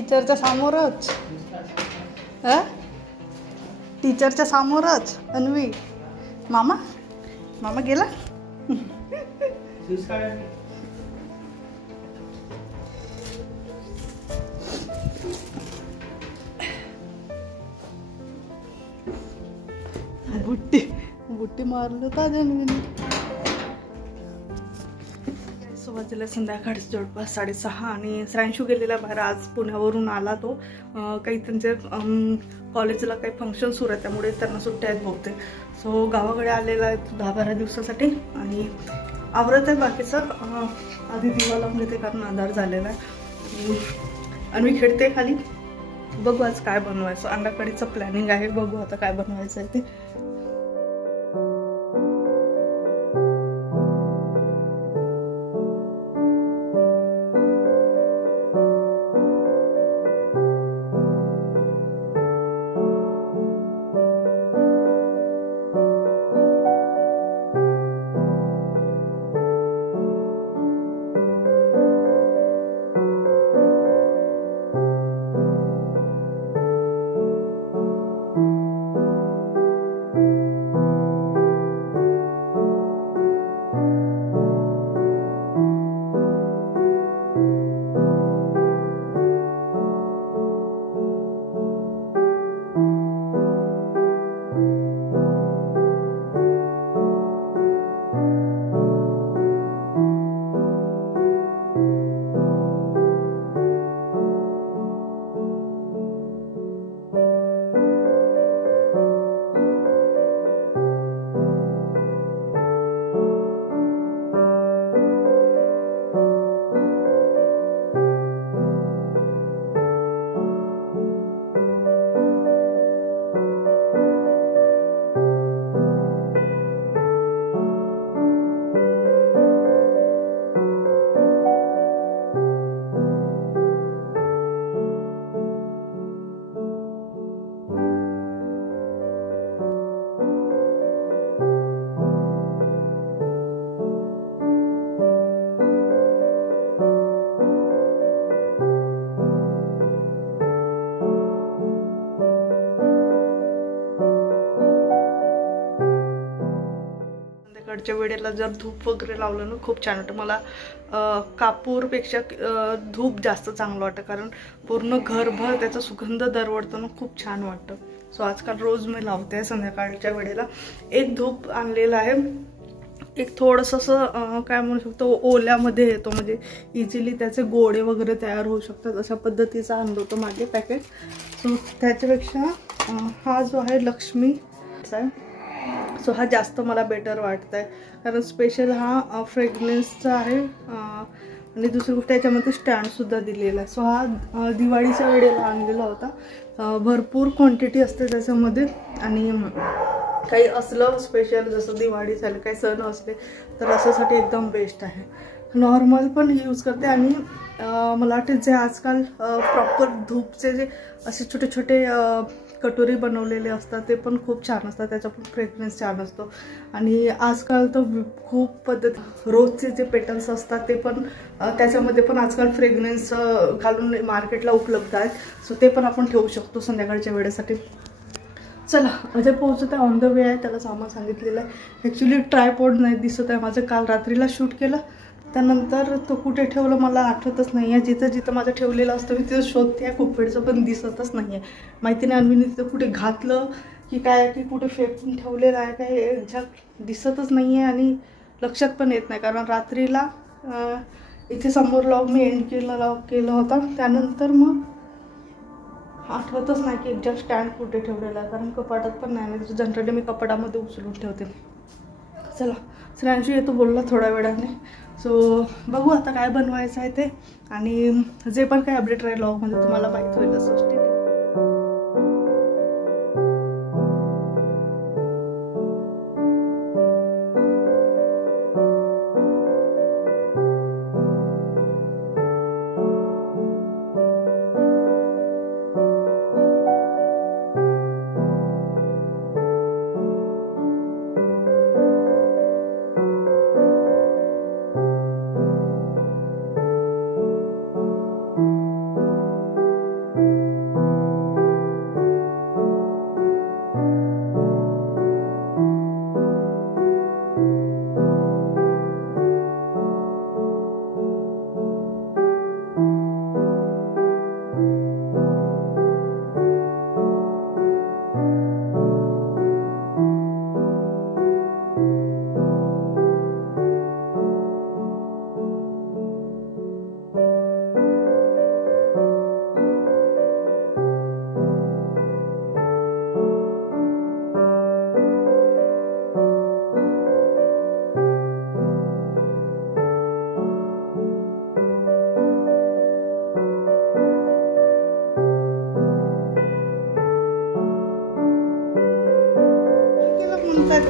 टीचरच्या समोरच टीचरच्या समोरच अन्वी. मामा मामा गेला. बुट्टी बुट्टी मारलं होता अन्वीने. वाजले संध्याकाळी जवळपास 6:30 आणि श्रांशू गेलेला बाहेर. आज पुण्यावरून आला तो. काही त्यांचे कॉलेजला काही फंक्शन सुरू आहे त्यामुळे त्यांना सुट्ट्या आहेत बहुतेक. सो गावाकडे आलेला आहे 10-12 दिवसासाठी आणि आवरत आहे बाकीचं. आधी दिवा लावून घेते कारण अंधार झालेला आहे. आणि मी खेळते खाली. बघू आज काय बनवायचं. अंडाकढीचं प्लॅनिंग आहे. बघू आता काय बनवायचं आहे ते. च्या वेळेला जर धूप वगैरे लावलं ना खूप छान वाटतं. मला कापूरपेक्षा धूप जास्त चांगलं वाटतं कारण पूर्ण घरभर त्याचा सुगंध दरवळतो ना, खूप छान वाटतं. सो आजकाल रोज मी लावते संध्याकाळच्या वेळेला. एक धूप आणलेला आहे. एक थोडंसं असं काय म्हणू शकतो ओल्यामध्ये येतो म्हणजे इझिली त्याचे गोळे वगैरे तयार होऊ शकतात अशा पद्धतीचा आणलं होतं मागे पॅकेट. सो त्याच्यापेक्षा हा जो आहे लक्ष्मी आहे. सो हा जास्त मला बेटर वाटत आहे कारण स्पेशल हा फ्रेग्रन्सचा आहे. आणि दुसरी गोष्ट याच्यामध्ये स्टँडसुद्धा दिलेला आहे. सो हा दिवाळीच्या वेळेला आणलेला होता. भरपूर क्वांटिटी असते त्याच्यामध्ये आणि काही असलं स्पेशल जसं दिवाळी झालं काही सण असले तर अशासाठी एकदम बेस्ट आहे. नॉर्मल पण यूज करते आणि मला वाटते जे आजकाल प्रॉपर धूपचे जे असे छोटे छोटे कटोरी बनवलेले असतात ते पण खूप छान असतात. त्याचा पण फ्रेग्रन्स छान असतो. आणि आजकाल तर खूप पद्धत रोजचे जे पेटल्स असतात ते पण त्याच्यामध्ये पण आजकाल फ्रेग्रन्स घालून मार्केटला उपलब्ध आहेत. सो ते पण आपण ठेवू शकतो संध्याकाळच्या वेळेसाठी. चला म्हणजे पोहोचत आहे. ऑन द वे आहे. त्याला सामान सांगितलेलं आहे. ॲक्च्युली ट्रायपॉड नाही दिसत आहे माझं. काल रात्रीला शूट केलं त्यानंतर तो कुठे ठेवलं मला आठवतच नाही आहे. जिथं जिथं माझं ठेवलेलं असतं मी तिथं शोधते आहे. खूप वेळचं पण दिसतच नाही आहे. माहिती नाही अन्वीने तिथं कुठे घातलं की काय की कुठे फेकून ठेवलेलं आहे काय एक्झॅक्ट दिसतच नाही आहे आणि लक्षात पण येत नाही कारण रात्रीला इथे समोर लॉग मी एंड केलं होता त्यानंतर मग आठवतच नाही की एक्झॅक्ट स्टँड कुठे ठेवलेला आहे कारण कपाटात पण नाही. जनरली मी कपाटामध्ये उचलून ठेवते. चला श्रेयांशी येतो बोलला थोड्या वेळाने. सो बघू आता काय बनवायचं आहे ते आणि जे पण काही अपडेट राहील व्लॉगमध्ये तुम्हाला माहीत होईल असं.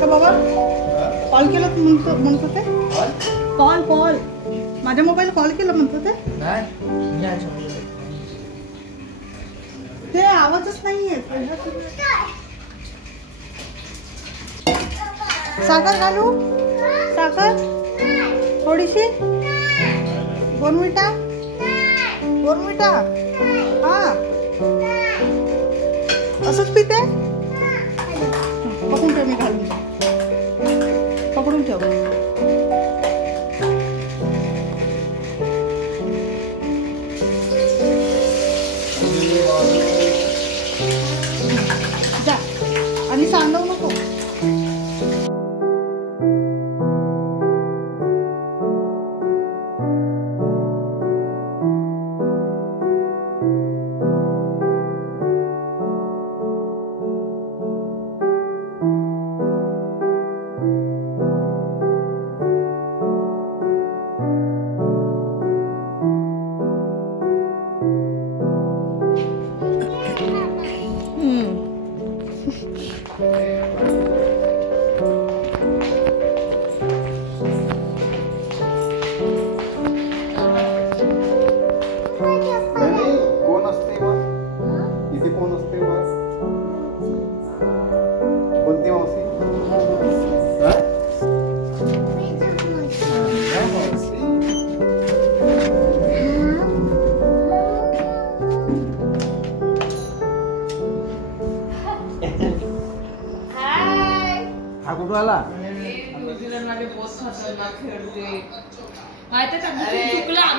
का बाबा? कॉल केला म्हणतो ते? कॉल माझ्या मोबाईल कॉल केला म्हणतो ते? ते आवाजच नाही येत. साखर घालू? साखर थोडीशी? बोर्नविटा? हा असंच पिते? पकडून ठेव, मी घालून पकडून ठेव. जा आणि सांडवू नको.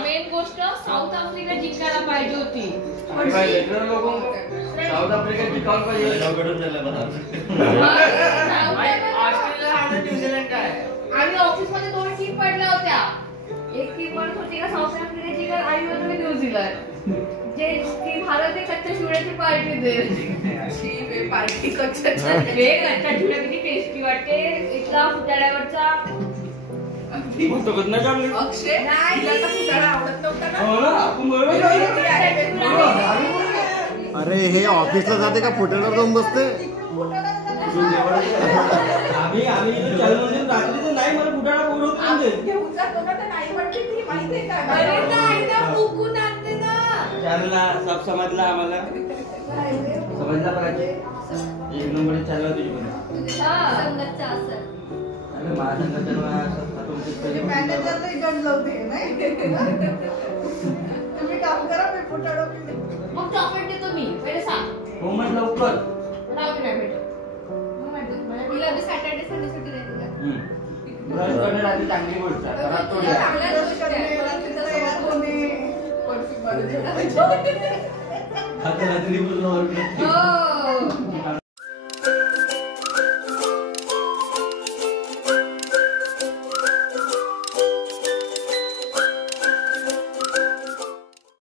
मेन गोष्ट साऊथ आफ्रिका जिंकायला पाहिजे होती. साऊथ आफ्रिका जिंकायला पाहिजे. न्यूझीलंड आहे. आम्ही ऑफिस मध्ये 2 टीम पडल्या होत्या. एक टीम म्हणत होती का साऊथ आफ्रिका जिंकल आणि होती न्यूझीलंड. जे टीम हरवते कच्च्या शिवड्याची पार्टी दे. पार्टी कच्च्या शिवड्या किती टेस्टी वाटते. इथला फुटाळ्यावरचा अरे हे ऑफिसला जाते का फुटेवर जाऊन बसते. नाही मला फुटाळा सब समजला आम्हाला. समजला पाहिजे. 1 नंबर चालला तुझी मॅनेजरलाही गंज लावते नाही. तुम्ही काम करा, मी फुटाळा पिते. मग चॉकलेट देतो मी. पहिले सांग. हो मग लवकर. नाही भेटत. मला सॅटर्डे संडे सुट्टी देते का? ब्रश करणे रात्री चांगली गोष्ट आहे. हो